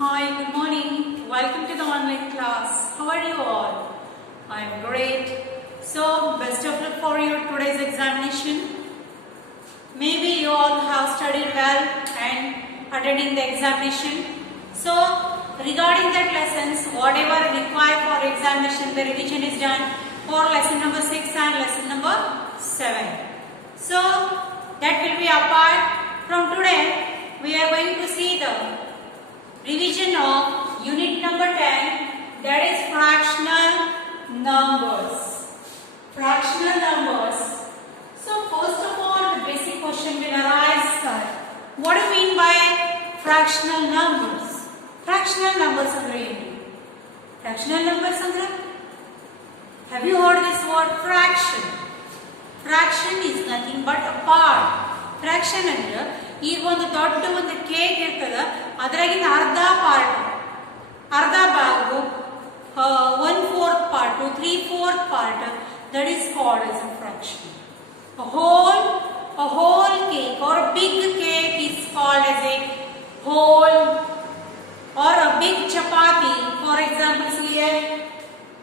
Hi, good morning. Welcome to the online class. How are you all? I am great. So, best of luck for your today's examination. Maybe you all have studied well and attending the examination. So, regarding that lessons, whatever required for examination, the revision is done for lesson number 6 and lesson number 7. So, that will be apart. From today, we are going to see the revision of unit number 10, that is fractional numbers. Fractional numbers. So first of all, the basic question will arise, what do you mean by fractional numbers? Fractional numbers andre ಏನು? Fractional numbers andre? Have you heard this word fraction? Fraction is nothing but a part. Fraction ಅಂದ್ರೆ ಈಗ ಒಂದು ದೊಡ್ಡ ಒಂದು cake ಇರ್ತದ, ಅದರಾಗಿಂದ ಅರ್ಧ ಭಾಗ 1/4 part to 3/4 part, that is called as a fraction. A whole cake or a big cake is called as a whole, or a big chapati. For example, here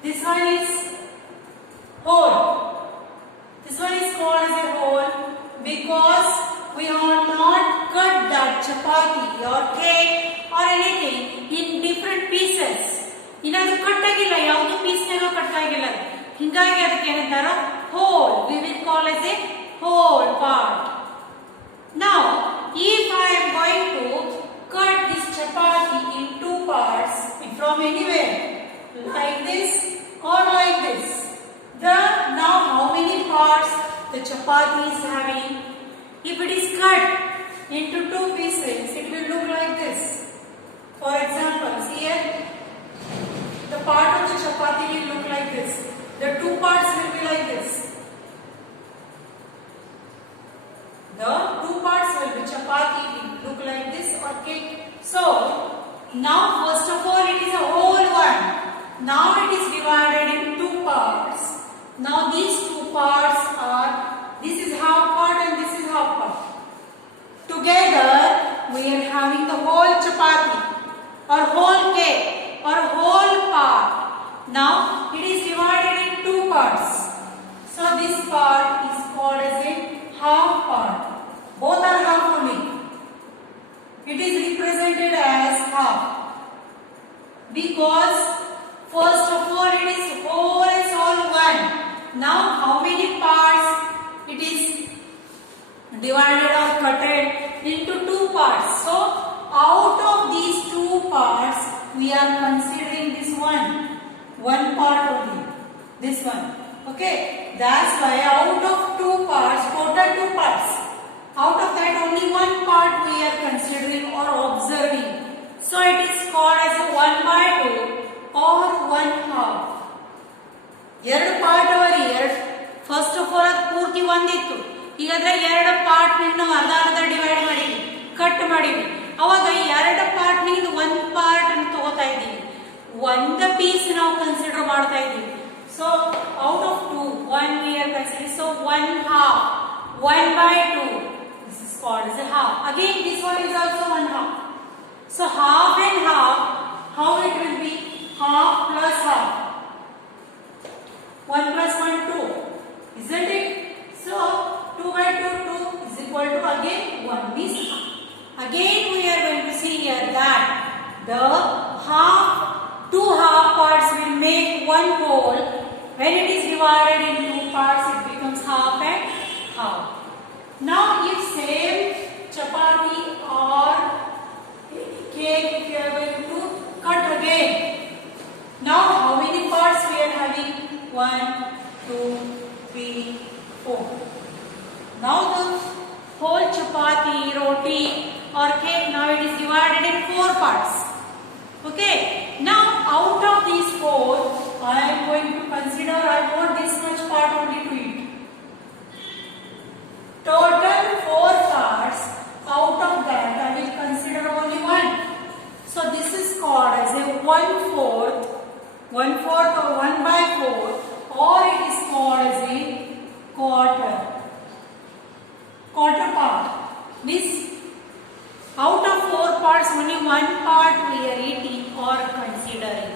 this one is whole. This one is called as a whole because we have not cut that chapati or cake or anything in different pieces. Inadu cut agilla, yavadu piece naga cut agilla, hingagi adಕ್ಕೆ ಏನಂತಾರ whole. We will call as a whole part. Now, if I am going to cut this chapati in two parts from anywhere, like this or like this, now how many parts the chapati is having? If it is cut into two pieces, it will look like this. For example, see here, the part of the chapati will look like this. The two parts will be like this. The two parts will be chapati will look like this or cake. So, now first of all it is a whole one. Now it is divided in two parts. Now these two parts are, this is half part and this is half part. Together we are having the whole chapati or whole cake or whole part. Now it is divided in two parts. So this part is called as a half part. Both are half only. It is represented as half because first of all it is whole is all one. Now how many parts it is divided or cutted into two parts? So out of these two parts we are considering this one part only, this one. Okay, that's why out of two parts, total two parts, out of that only one part we are considering or observing. So it is called as a 1/2 or 1/2. ಎರಡು part ಅವರಿ, first of all ಅದು ಪೂರ್ತಿ ಒಂದಿತ್ತು. ಈಗ ಅದ್ರಾಗ ಎರಡು part ನಾವು ಅರ್ಧ ಡಿವೈಡ್ ಮಾಡಿವಿ, ಕಟ್ ಮಾಡಿವಿ. ಅವಾಗ ಎರಡು ಪಾರ್ಟ್ ನಿಂದ ಒಂದು ಪಾರ್ಟ್ ಅನ್ನು ತಗೋತಾ ಇದ್ದೀವಿ, ಒಂದು ಪೀಸ್ ನಾವು ಕನ್ಸಿಡರ್ ಮಾಡ್ತಾ ಇದ್ದೀವಿ. So out of two one we are consider. So 1/2, 1/2. This is called as a half. Again this one is also 1/2. So half and half, how it will be? Half plus half. 1 plus 1, 2. Isn't it? So 2/2, 2 is equal to again 1 means half. Again we are going to see here that the two half parts will make one whole. When it is divided in two parts, it becomes half and half. Now if same chapati or cake if you are going to cut again, now how many parts we are having? 1, 2, 3, 4. Now the whole chapati, roti or cake, now it is divided in 4 parts. Okay. Now out of these 4, I am going to consider, I want this much part only to eat. Total 4 parts. Out of that, I will consider only 1. So this is called as a 1/4 or 1/4, or it is called as a quarter part. Means Out of 4 parts, only one part we are eating or considering.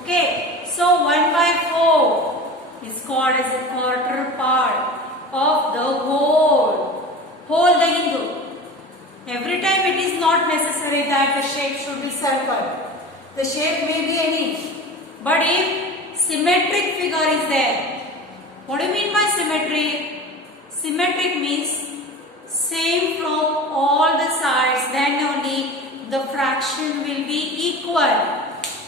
Okay, so 1 by 4 is called as a quarter part of the whole. Whole the Hindu. Every time it is not necessary that the shape should be circle. The shape may be any. But if symmetric figure is there, what do you mean by symmetry? Symmetric means same from all the sides, then only the fraction will be equal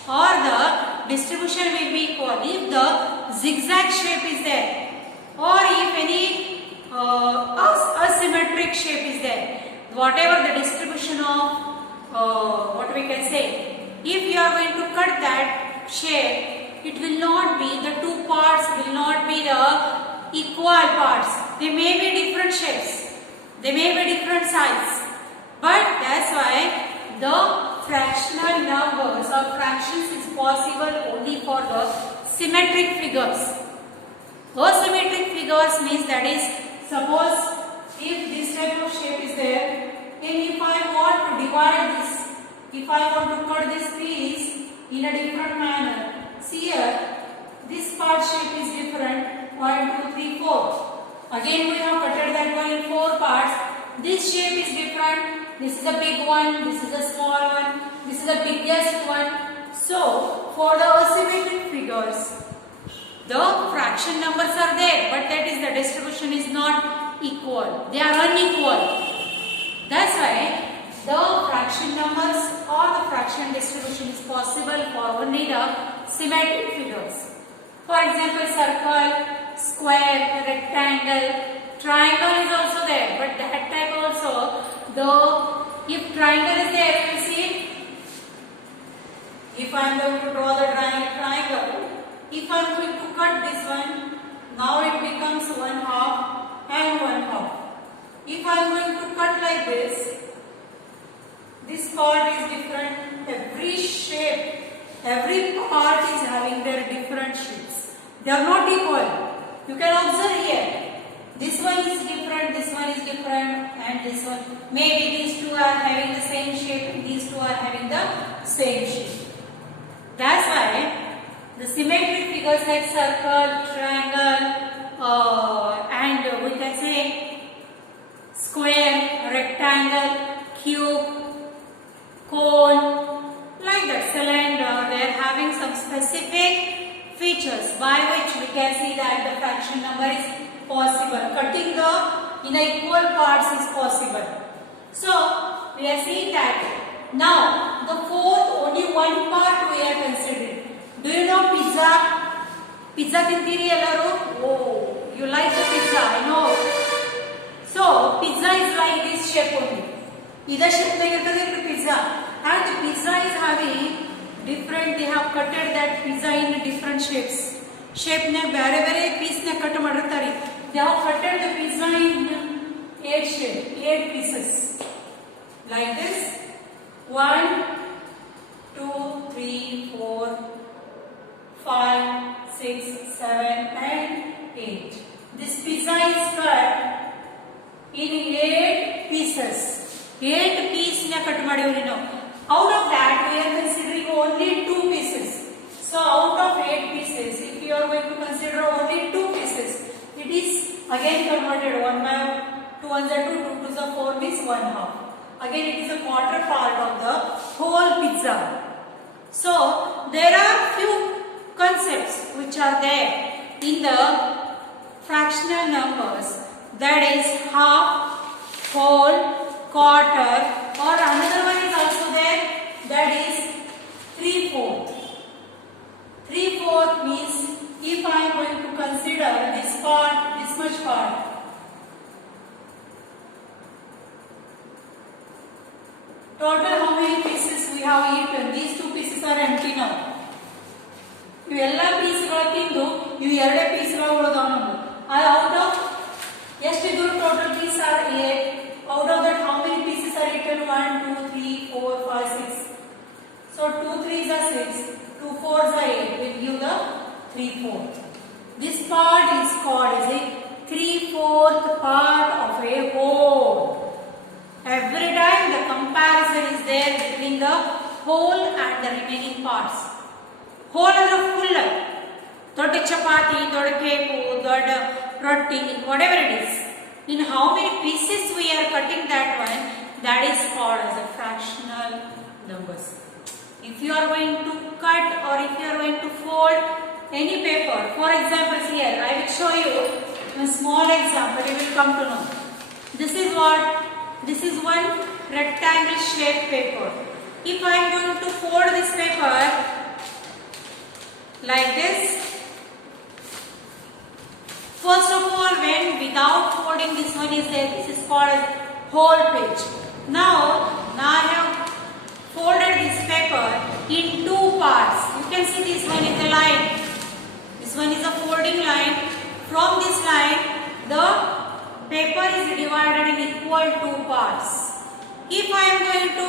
or the distribution will be equal. If the zigzag shape is there or if any asymmetric shape is there, whatever the distribution of what we can say, if you are going to cut that shape, it will not be, the two parts will not be the equal parts. They may be different shapes. They may be different size, but that's why the fractional numbers or fractions is possible only for the symmetric figures. Asymmetric figures means that is, suppose if this type of shape is there, and if I want to divide this, if I want to cut this piece in a different manner, see here, this part shape is different, 1, 2, 3, 4. Again we have cutted that one in 4 parts. This shape is different. This is a big one. This is a small one. This is the biggest one. So for the asymmetric figures, the fraction numbers are there, but that is the distribution is not equal. They are unequal. That's why the fraction numbers or the fraction distribution is possible for only the symmetric figures. For example, circle, square, rectangle, triangle is also there, but that type also, if triangle is there, you will see, if I am going to draw the triangle, if I am going to cut this one, now it becomes 1/2 and 1/2. If I am going to cut like this part is different, every shape, every part is having their different shapes. They are not equal. You can observe here. This one is different, this one is different, and this one. Maybe these two are having the same shape, and these two are having the same shape. That's why the symmetric figures like circle, triangle, and we can say square, rectangle, cube, cone, like that, cylinder, they are having some specific features by which we can see that the fraction number is possible. Cutting in equal parts is possible. So we are seeing that now the fourth, only one part we are considering. Do you know pizza? Pizza tintiri ellaru? Oh, you like the pizza, I know. So pizza is like this shape only. Either shape like pizza, and the pizza is having different. They have cutted that pizza in different shapes. Shape ne bare piece ne cut ಮಾಡಿರ್ತಾರೆ. They have cutted the pizza in 8 shape, 8 pieces. Like this. 1, 2, 3, 4, 5, 6, 7, and 8. This pizza is cut in 8 pieces. 8 pieces ne cut ಮಾಡಿವ್ರಿ ನಾವು. Out of that, we are considering only 2 pieces. So, out of 8 pieces, if you are going to consider only 2 pieces, it is again converted 1 by 2 ones are 2, 2 twos are 4 means 1/2. Again, it is a quarter part of the whole pizza. So, there are few concepts which are there in the fractional numbers, that is half, whole, quarter, or another one is also there, that is 3/4. 3/4 means if I am going to consider this part, this much part, total how many pieces we have eaten? These 2 pieces are empty now. You ಎಲ್ಲ ಪೀಸ್ಗಳು ತಿಂದು ಇವು ಎರಡೇ ಪೀಸ್ಗಳು ಉಳಿದವು ನಮ್ದು. Out of ಎಷ್ಟಿದ್ರು total pieces are 8. Out of that how many pieces are eaten? 1, 2, 3, 4, 5, 6. So 2 3s are 6, 2 4s are 8. Will give the 3/4. This part is called as a 3/4 part of a whole. Every time the comparison is there between the whole and the remaining parts. Whole ಅಂದ್ರೆ full. ದೊಡ್ಡ ಚಪಾತಿ, ದೊಡ್ಡ cake, ದೊಡ್ಡ ರೊಟ್ಟಿ, whatever it is. In how many pieces we are cutting that one, that is called as a fractional numbers. If you are going to cut or if you are going to fold any paper, for example here, I will show you a small example, you will come to know. This is what? This is one rectangle shaped paper. If I am going to fold this paper like this, first of all, when without folding this one is there, this is called as whole page. Now I have folded this paper in two parts. You can see this one is a line. This one is a folding line. From this line, the paper is divided in equal two parts. If I am going to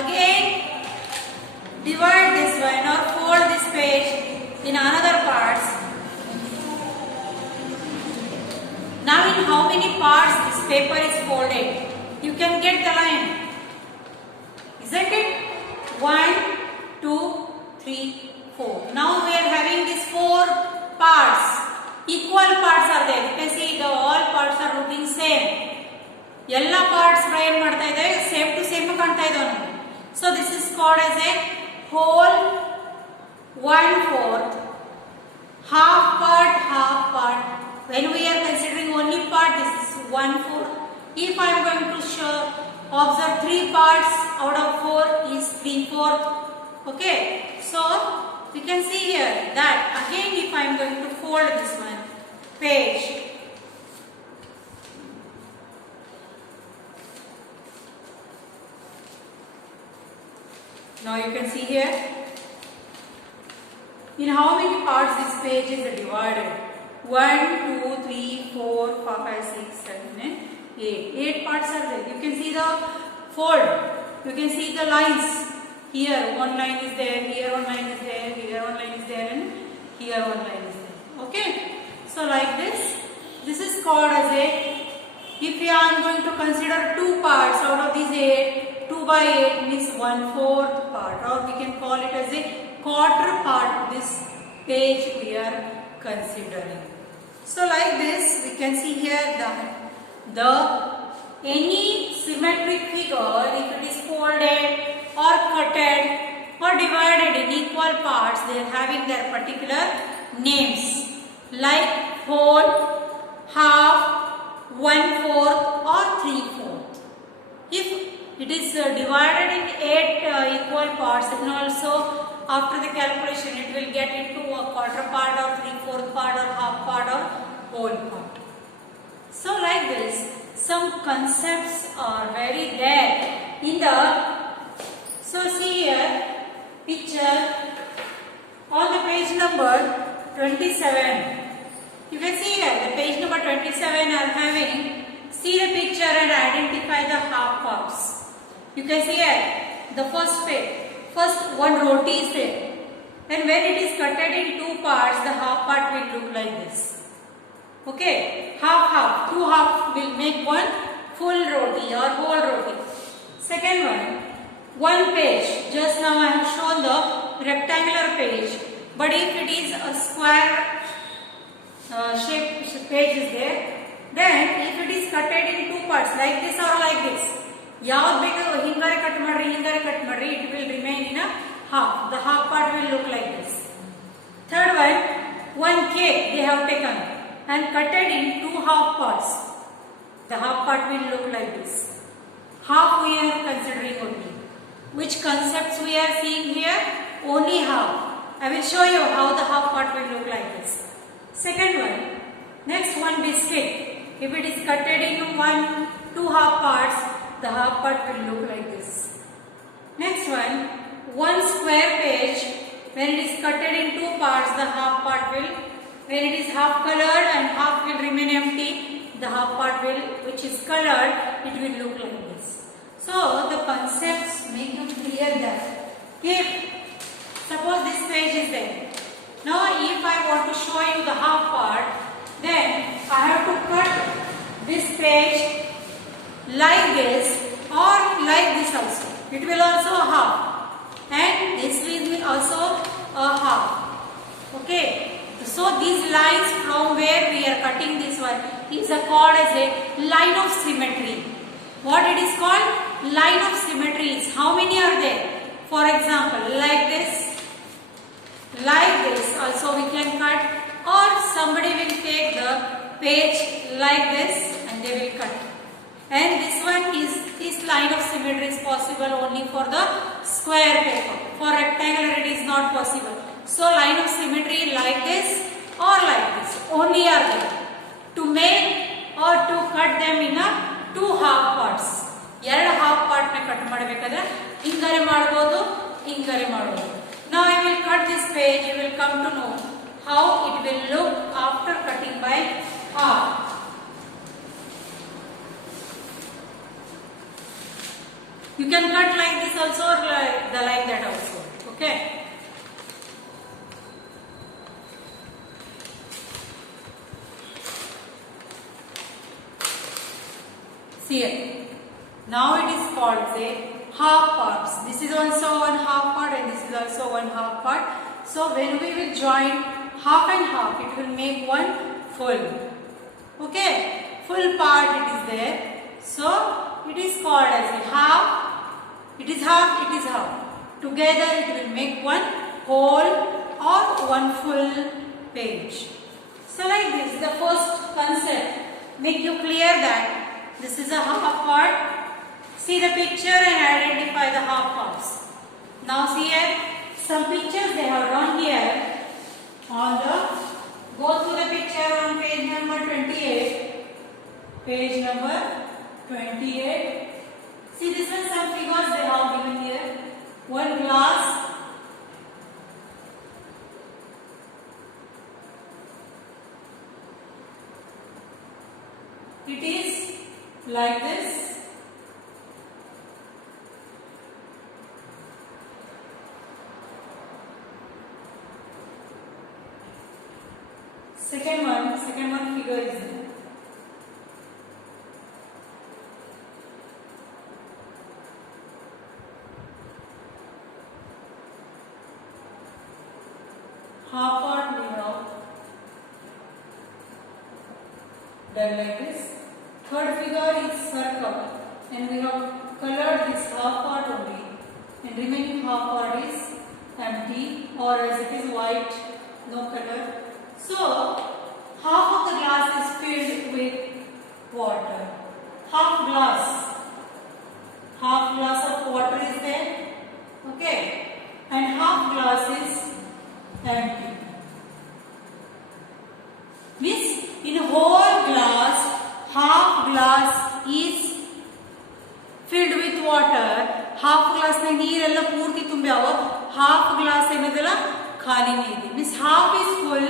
again divide this one or fold this page in another parts, now in how many parts this paper is folded? You can get the line, isn't it? 1, 2, 3, 4. Now we are having these 4 parts. Equal parts are there. You can see the all parts are looking same. Yella parts ಏನು ಮಾಡ್ತಾ ಇದೆ same to same ಕಾಣ್ತಾ ಇದೆ ನಮಗೆ. So this is called as a whole 1/4, half part. When we are considering only part, this is 1/4. If I am going to observe 3 parts out of 4 is 3/4. Okay, so you can see here that again if I am going to fold this one page, now you can see here in how many parts this page is divided. 1, 2, 3, 4, 5, 6, 7, 8. 8 parts are there. You can see the fold. You can see the lines. Here one line is there, here one line is there, here one line is there, and here one line is there. Okay. So like this is called as a, if we are going to consider 2 parts out of these 8, 2 by 8 means 1/4 part, or we can call it as a quarter part. This page we are considering. So like this we can see here that the any symmetric figure, if it is folded or cutted or divided in equal parts, they are having their particular names like whole, half, 1/4 or 3/4. If it is divided in 8 equal parts, then also after the calculation it will get into a quarter part or 3/4 part or half part or whole part. So like this, some concepts are very there in the, so see here picture on the page number 27. You can see here the page number 27 are having, see the picture and identify the half parts. You can see here the first page, first one roti is there, and when it is cutted in 2 parts, the half part will look like this. Okay, half, 2 half will make one full roti or whole roti. Second one page. Just now I have shown the rectangular page, but if it is a square shape page is there, then if it is cutted in 2 parts like this or like this, ಯಾವ್ದು ಬೇಕು ಹಿಂಗಾರೆ cut ಮಾಡ್ರಿ, it will remain in a half. The half part will look like this. Third one cake they have taken and cutted in 2 half parts. The half part will look like this. Half we are considering only. Which concepts we are seeing here? Only half. I will show you how the half part will look like this. Second one, next one biscuit. If it is cutted in 2 half parts, the half part will look like this. Next one square page. When it is cutted in 2 parts, the half part will, when it is half colored and half will remain empty, the half part will, which is colored, it will look like this. So the concepts make you clear that. If suppose this page is there, now if I want to show you the half part, then I have to cut this page like this, like this also. It will also a half, and this will also a half. Okay. So these lines from where we are cutting this one is called as a line of symmetry. What it is called? Line of symmetries. How many are there? For example, like this also we can cut, or somebody will take the page like this and they will cut. And this one is, this line of symmetry is possible only for the square paper. For rectangular it is not possible. So line of symmetry like this or like this only are there. To make or to cut them in a two half parts. ಎರಡು half part ನ cut ಮಾಡಬೇಕಾದ್ರೆ ಹಿಂಗರೆ ಮಾಡಬಹುದು, ಹಿಂಗರೆ ಮಾಡಬಹುದು. Now I will cut this page. You will come to know how it will look after cutting by half. You can cut like this also or like that also. Okay. See here. Now it is called say half parts. This is also one half part and this is also one half part. So when we will join half and half, it will make one full. Okay, full part it is there. So it is called as a half. It is half. It is half. Together it will make one whole or one full page. So like this, the first concept make you clear that this is a half part. See the picture and identify the half parts. Now see here, some pictures they have drawn here on the, go through the picture on page number 28. Page number 28. See this one, some figures they have given here. One glass. It is like this. Second one figure is there. Half part we have done like this. Third figure is circle and we have colored this half part only and remaining half part is empty or as it is white, no color. So half of the glass is filled with water. Half glass of water is there. Okay, and half glass is empty. Means in whole glass, half glass is filled with water. Half glass na ನೀರೆಲ್ಲ ಪೂರ್ತಿ ತುಂಬ್ಯಾವ, half glass ಏನದಲ್ಲ ಖಾಲಿನೇ ಇದೆ. Means half is full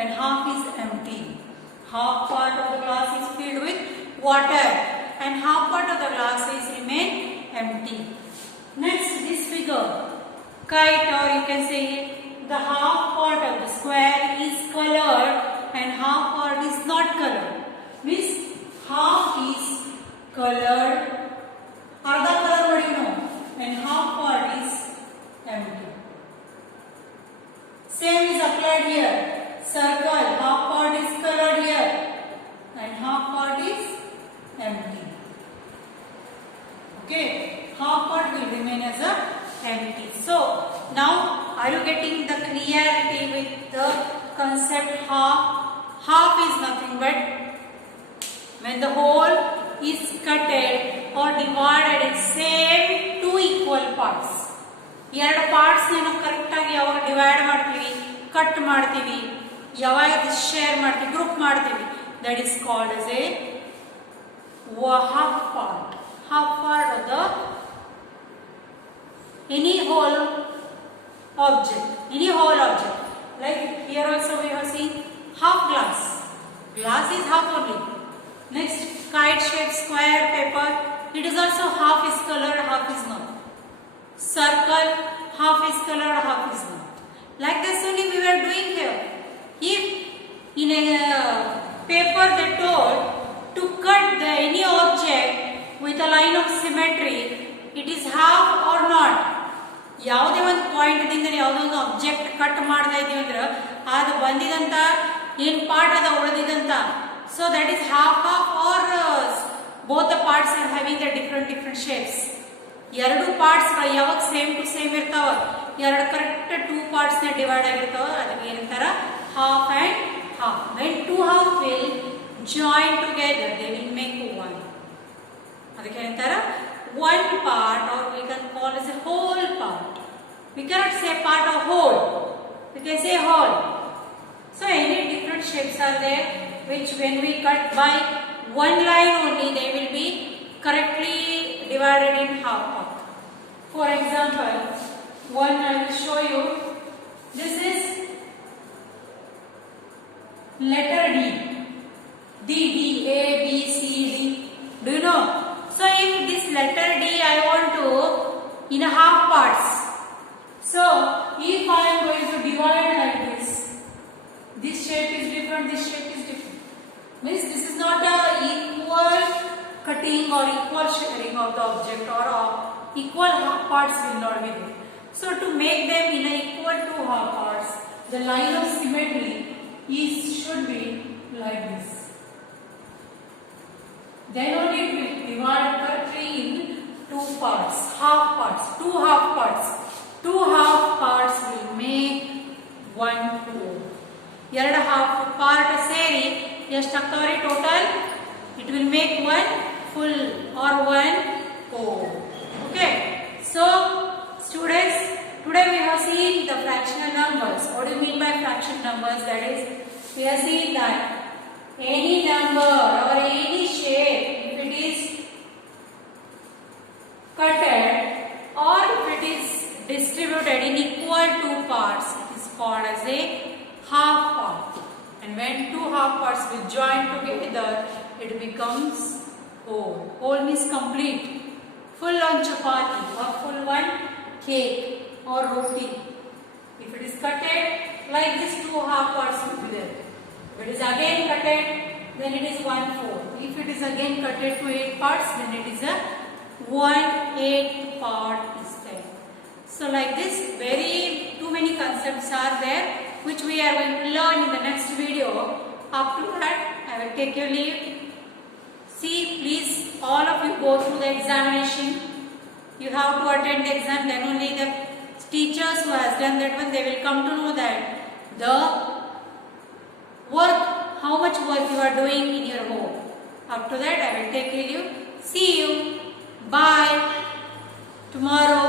and half is empty. Half part of the glass is filled with water and half part of the glass is remain empty. Next, this figure, kite, or you can say the half part of the square is colored and half part is not colored. Means half is colored, arda color madino, and half part is empty. Same is applied here. Circle, half part is colored here and half part is empty. Okay, half part will remain as a empty. So now are you getting the clarity with the concept half? Half is nothing but when the whole is cutted or divided in same two equal parts. ಎರಡು parts ನ correct ಆಗಿ ಯಾವಾಗ divide ಮಾಡ್ತೀವಿ, cut ಮಾಡ್ತೀವಿ, ಯಾವಾಗ share ಮಾಡ್ತೀವಿ, group ಮಾಡ್ತೀವಿ, that is called as a half part. Half part of the any whole object. Like here also we have seen half glass. Glass is half only. Next, kite shape square paper. It is also half is colored, half is not. Circle, half is colored, half is not. Like this only we were doing here. If in a paper they told to cut any object with a line of symmetry, it is half or not. ಯಾವುದೇ ಒಂದು ಪಾಯಿಂಟ್ದಿಂದ ಯಾವುದೋ ಒಂದು object cut ಮಾಡ್ತಾ ಇದೀವಿ ಅಂದ್ರೆ ಅದು ಬಂದಿದಂತ ಏನ್ part ಅದ ಉಳಿದಿದಂತ, so that is half half are both the parts are having the different shapes. ಎರಡು ಪಾರ್ಟ್ಸ್ ಯಾವಾಗ ಸೇಮ್ ಟು ಸೇಮ್ ಇರ್ತಾವ, ಎರಡು ಕರೆಕ್ಟ್ ಟೂ ಪಾರ್ಟ್ಸ್ ನ ಡಿವೈಡ್ ಆಗಿರ್ತಾವ, ಅದಕ್ಕೆ ಏನಂತಾರ half and half. When two half will join together, they will make one. ಅದಕ್ಕೆ ಏನಂತಾರ one part, or we can call as a whole part. We cannot say part or whole. We can say whole. So any different shapes are there, which when we cut by one line only, they will be correctly divided in half part. For example, one I will show you. This is letter D. D, A, B, C, D. Do you know? So in this letter D, I want to in a half parts. So if I am going to divide like this shape is different, this shape is different. Means this is not a equal cutting or equal sharing of the object, or equal half parts will not be there. So to make them in a equal to half parts, the line of symmetry should be like this. Then only it will divide correctly in two parts, half parts, two half parts. Two half parts will make one whole. ಎರಡು half part ಸೇರಿ ಎಷ್ಟಾಗ್ತಾವ್ರಿ total? It will make one full or one whole. Okay. So students, today we have seen the fractional numbers. What do you mean by fractional numbers? That is, we have seen that any number or any shape, if it is cutted or if it is distributed in equal two parts, it is called as a half part. And when two half parts will join together, it becomes whole. Whole means complete. Full on chapati or full one cake or roti. If it is cutted like this, two half parts will be there. If it is again cutted, then it is 1/4. If it is again cutted to 8 parts, then it is a 1/8 part is there. So like this, very too many concepts are there, which we are going to learn in the next video. Up to that, I will take your leave. See, please, all of you go through the examination. You have to attend the exam. Then only the teachers who has done that one, they will come to know that the work, how much work you are doing in your home. Up to that, I will take your leave. See you. Bye. Tomorrow